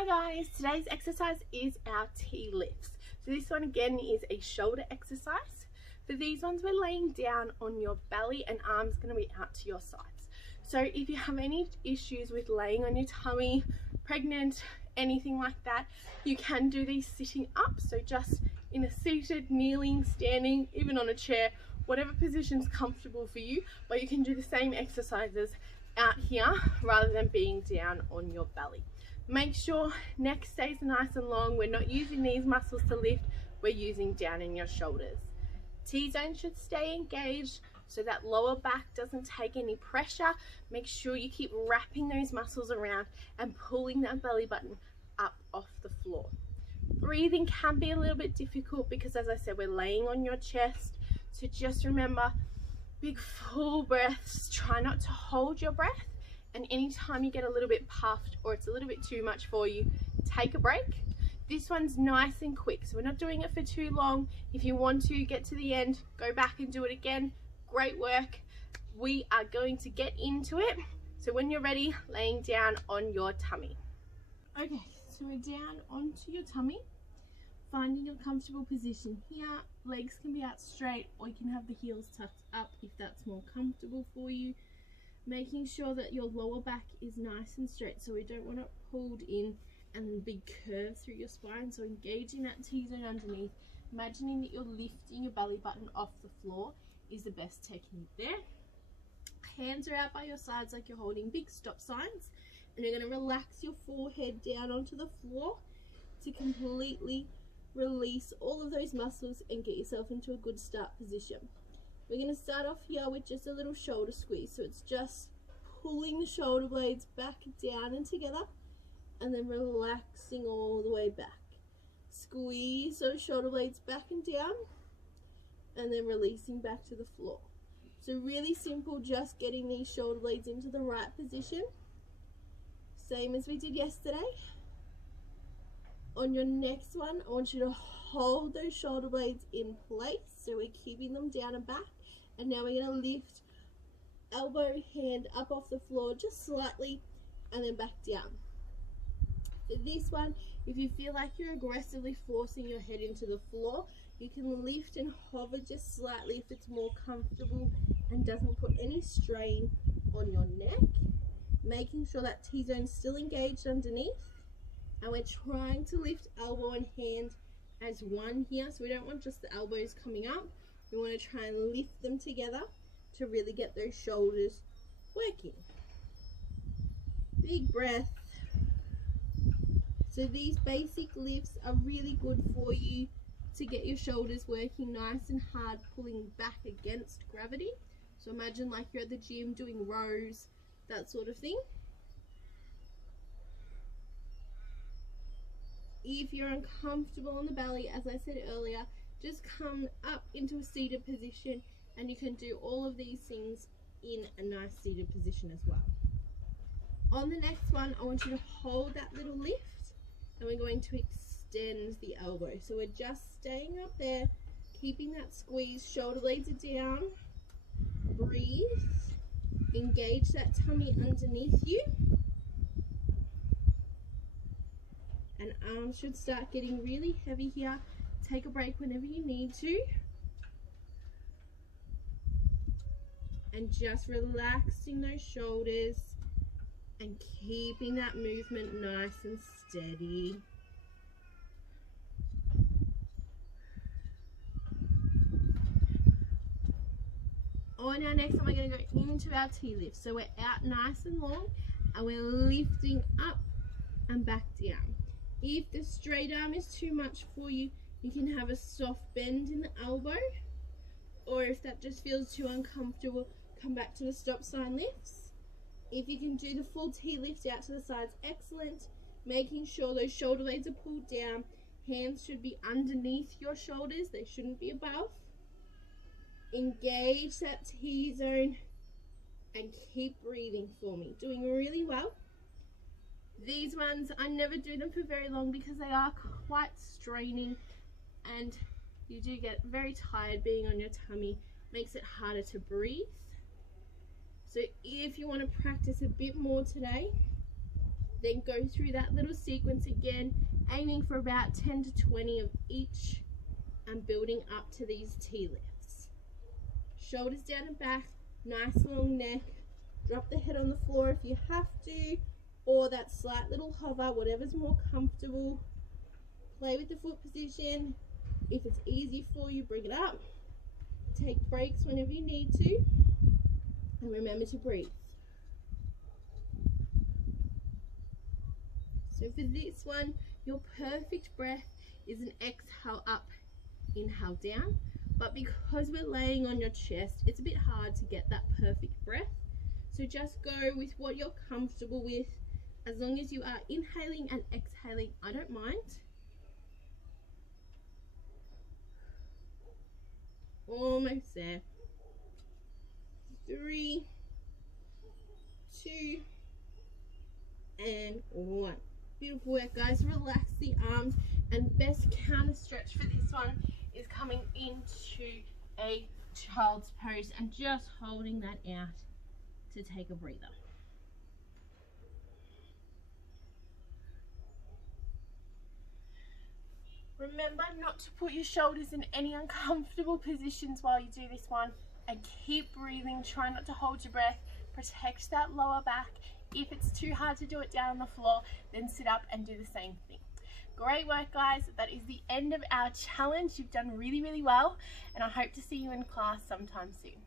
Hi guys, today's exercise is our T lifts. So this one again is a shoulder exercise. For these ones we're laying down on your belly and arms going to be out to your sides. So if you have any issues with laying on your tummy, pregnant, anything like that, you can do these sitting up. So just in a seated, kneeling, standing, even on a chair, whatever position's comfortable for you, but you can do the same exercises out here rather than being down on your belly. Make sure neck stays nice and long. We're not using these muscles to lift, we're using down in your shoulders. T-zone should stay engaged so that lower back doesn't take any pressure. Make sure you keep wrapping those muscles around and pulling that belly button up off the floor. Breathing can be a little bit difficult because, as I said, we're laying on your chest. So just remember, big full breaths. Try not to hold your breath. And anytime you get a little bit puffed or it's a little bit too much for you, take a break. This one's nice and quick, so we're not doing it for too long. If you want to get to the end, go back and do it again. Great work. We are going to get into it. So when you're ready, laying down on your tummy. Okay, so we're down onto your tummy. Finding your comfortable position here. Legs can be out straight, or you can have the heels tucked up if that's more comfortable for you. Making sure that your lower back is nice and straight, so we don't want it pulled in and big curve through your spine. So engaging that T-zone underneath, imagining that you're lifting your belly button off the floor is the best technique there. Hands are out by your sides like you're holding big stop signs, and you're going to relax your forehead down onto the floor to completely release all of those muscles and get yourself into a good start position. We're going to start off here with just a little shoulder squeeze. So it's just pulling the shoulder blades back down and together, and then relaxing all the way back. Squeeze those shoulder blades back and down, and then releasing back to the floor. So really simple, just getting these shoulder blades into the right position. Same as we did yesterday. On your next one, I want you to hold those shoulder blades in place. So we're keeping them down and back. And now we're going to lift elbow, hand up off the floor just slightly, and then back down. For this one, if you feel like you're aggressively forcing your head into the floor, you can lift and hover just slightly if it's more comfortable and doesn't put any strain on your neck. Making sure that T-zone is still engaged underneath. And we're trying to lift elbow and hand as one here, so we don't want just the elbows coming up. We want to try and lift them together to really get those shoulders working. Big breath. So these basic lifts are really good for you to get your shoulders working nice and hard, pulling back against gravity. So imagine like you're at the gym doing rows, that sort of thing. If you're uncomfortable on the belly, as I said earlier, just come up into a seated position, and you can do all of these things in a nice seated position as well. On the next one, I want you to hold that little lift, and we're going to extend the elbow. So we're just staying up there, keeping that squeeze, shoulder blades are down. Breathe, engage that tummy underneath you. And arms should start getting really heavy here. Take a break whenever you need to. And just relaxing those shoulders and keeping that movement nice and steady. On our next one, we're going to go into our T-lift. So we're out nice and long, and we're lifting up and back down. If the straight arm is too much for you, you can have a soft bend in the elbow, or if that just feels too uncomfortable, come back to the stop sign lifts. If you can do the full T-lift out to the sides, excellent. Making sure those shoulder blades are pulled down. Hands should be underneath your shoulders, they shouldn't be above. Engage that T-zone and keep breathing for me. Doing really well. These ones, I never do them for very long because they are quite straining and you do get very tired being on your tummy. Makes it harder to breathe. So if you want to practice a bit more today, Then go through that little sequence again, aiming for about 10 to 20 of each and building up to these T lifts. Shoulders down and back, nice long neck. Drop the head on the floor if you have to, or that slight little hover, whatever's more comfortable. Play with the foot position. If it's easy for you, bring it up. Take breaks whenever you need to, and remember to breathe. So for this one, your perfect breath is an exhale up, inhale down. But because we're laying on your chest, it's a bit hard to get that perfect breath. So just go with what you're comfortable with. As long as you are inhaling and exhaling, I don't mind. Almost there. 3, 2, and 1. Beautiful work, guys. Relax the arms, and best counter stretch for this one is coming into a child's pose and just holding that out to take a breather. Remember not to put your shoulders in any uncomfortable positions while you do this one, and keep breathing. Try not to hold your breath. Protect that lower back. If it's too hard to do it down on the floor, then sit up and do the same thing. Great work, guys. That is the end of our challenge. You've done really, really well, and I hope to see you in class sometime soon.